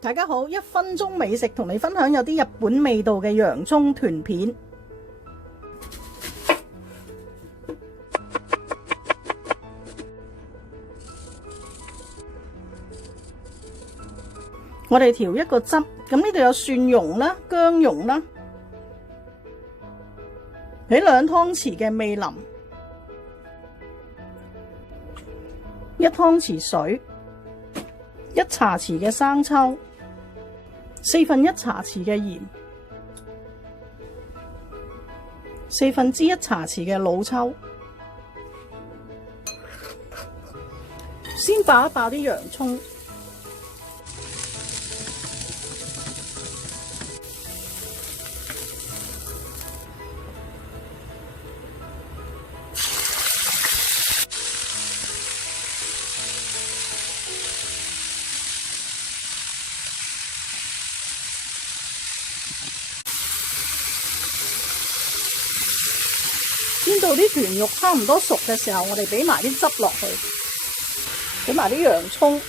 大家好，1分鐘美食同你分享有啲日本味道嘅洋葱團片。我哋調一個汁，咁呢度有蒜蓉啦、薑蓉啦，俾2湯匙嘅味淋，1湯匙水，1茶匙嘅生抽，1/4茶匙嘅鹽，1/4茶匙嘅老抽。先爆一爆啲洋葱。煎到啲豚肉差唔多熟嘅時候，我哋俾埋啲汁落去，俾埋啲洋葱。